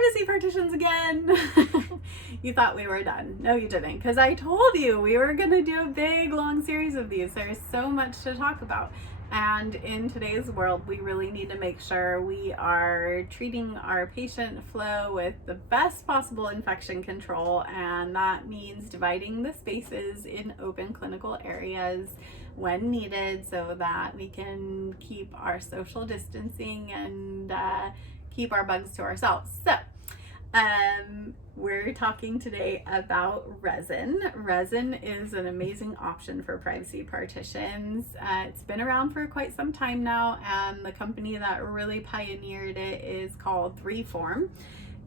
Privacy Partitions again. You thought we were done. No, you didn't, because I told you we were going to do a big long series of these. There's so much to talk about. And in today's world, we really need to make sure we are treating our patient flow with the best possible infection control. And that means dividing the spaces in open clinical areas when needed so that we can keep our social distancing and keep our bugs to ourselves. So we're talking today about resin. Resin is an amazing option for privacy partitions. It's been around for quite some time now, and the company that really pioneered it is called Freeform.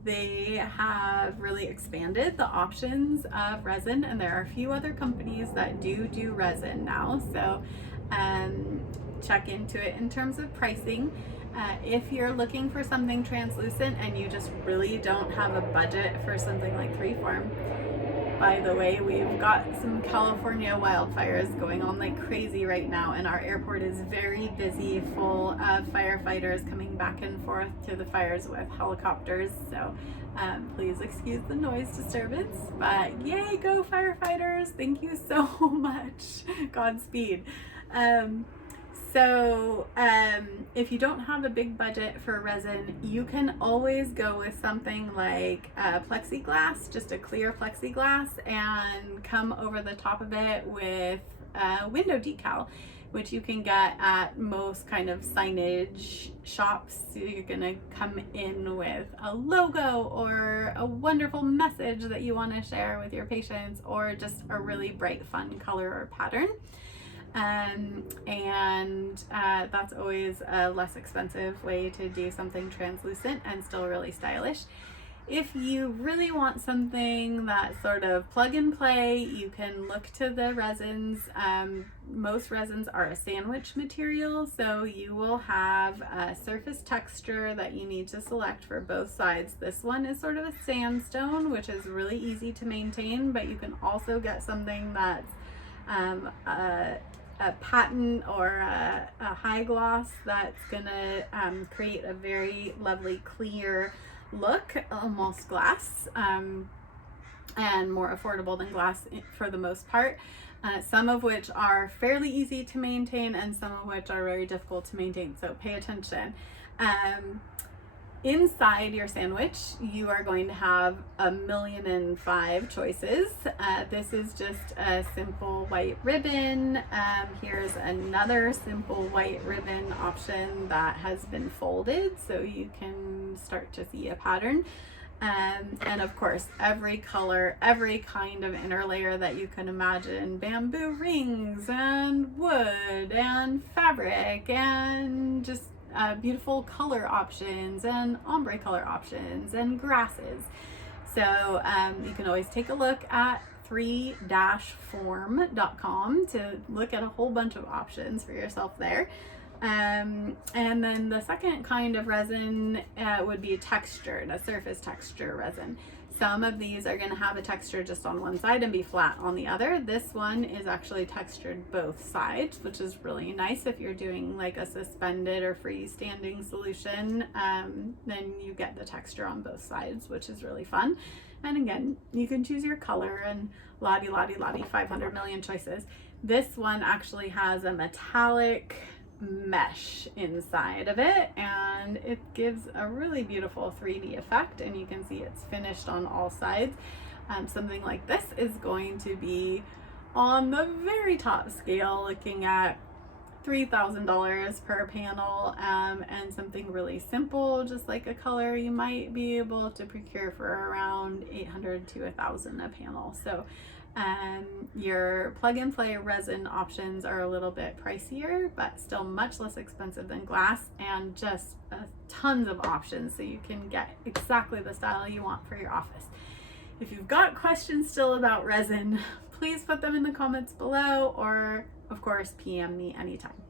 They have really expanded the options of resin, and there are a few other companies that do resin now. So check into it in terms of pricing. If you're looking for something translucent and you just really don't have a budget for something like Freeform, by the way, we've got some California wildfires going on like crazy right now, and our airport is very busy, full of firefighters coming back and forth to the fires with helicopters. So please excuse the noise disturbance, but yay, go firefighters. Thank you so much. Godspeed. So if you don't have a big budget for resin, you can always go with something like plexiglass, just a clear plexiglass, and come over the top of it with a window decal, which you can get at most kind of signage shops. So you're gonna come in with a logo or a wonderful message that you want to share with your patients, or just a really bright, fun color or pattern. That's always a less expensive way to do something translucent and still really stylish. If you really want something that's sort of plug and play, you can look to the resins. Most resins are a sandwich material, so you will have a surface texture that you need to select for both sides. This one is sort of a sandstone, which is really easy to maintain, but you can also get something that's a paten or a high gloss that's gonna create a very lovely clear look, almost glass, and more affordable than glass for the most part. Some of which are fairly easy to maintain and some of which are very difficult to maintain, so pay attention. Inside your sandwich, you are going to have 1,000,005 choices. This is just a simple white ribbon. Here's another simple white ribbon option that has been folded, so you can start to see a pattern. And of course, every color, every kind of inner layer that you can imagine: bamboo rings and wood and fabric and just beautiful color options and ombre color options and grasses. So you can always take a look at 3-form.com to look at a whole bunch of options for yourself there. And then the second kind of resin would be textured, a surface texture resin. Some of these are going to have a texture just on one side and be flat on the other. This one is actually textured both sides, which is really nice. If you're doing like a suspended or freestanding solution, then you get the texture on both sides, which is really fun. And again, you can choose your color and lottie, 500 million choices. This one actually has a metallic mesh inside of it, and it gives a really beautiful 3D effect, and you can see it's finished on all sides. Something like this is going to be on the very top scale, looking at $3,000 per panel, and something really simple, just like a color, you might be able to procure for around $800 to $1,000 a panel. So your plug and play resin options are a little bit pricier, but still much less expensive than glass, and just tons of options so you can get exactly the style you want for your office. If you've got questions still about resin, please put them in the comments below, or of course PM me anytime.